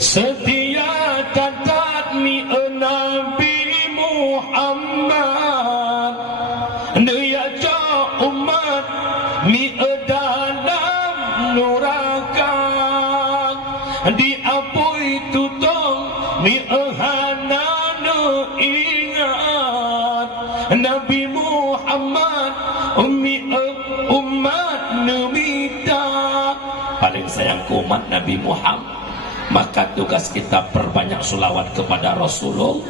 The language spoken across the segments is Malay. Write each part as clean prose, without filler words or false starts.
setia takat mi Nabi Muhammad dia ja umat mi dalam neraka diapui tutong mi hanana ingat Nabi Muhammad umat nemita paling sayang ke umat Nabi Muhammad. Maka tugas kita perbanyak selawat kepada Rasulullah.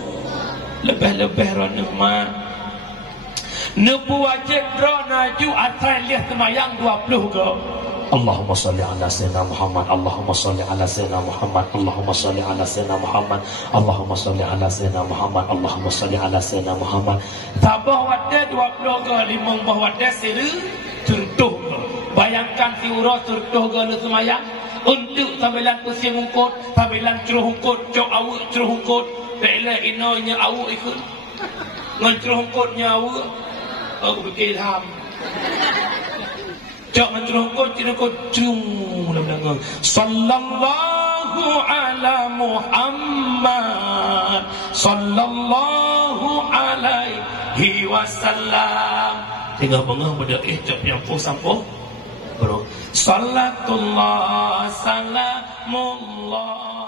Lebih-lebih rahmat nebu wajib naju atas lihat temayang 20 ke Allahumma salli ala sayyidina Muhammad, Allahumma salli ala sayyidina Muhammad, Allahumma salli ala sayyidina Muhammad, Allahumma salli ala sayyidina Muhammad, Allahumma salli ala sayyidina Muhammad. Tabah wadah 20 ke 5 bah wadah siru contoh. Bayangkan si urus contoh ke lu semayang untuk tambilan pusing ungkut, tambilan ceruh ungkut, cok awak ceruh ungkut, belah inonya awak ikut. Ngan ceruh ungkutnya awak. Aku fikir ham. Cok mencerungkut cerungkut cung dalam sallallahu ala Muhammad sallallahu alaihi wasallam. Tinggal bengah pada cok yang pun sampo bro. Salatullah salamullah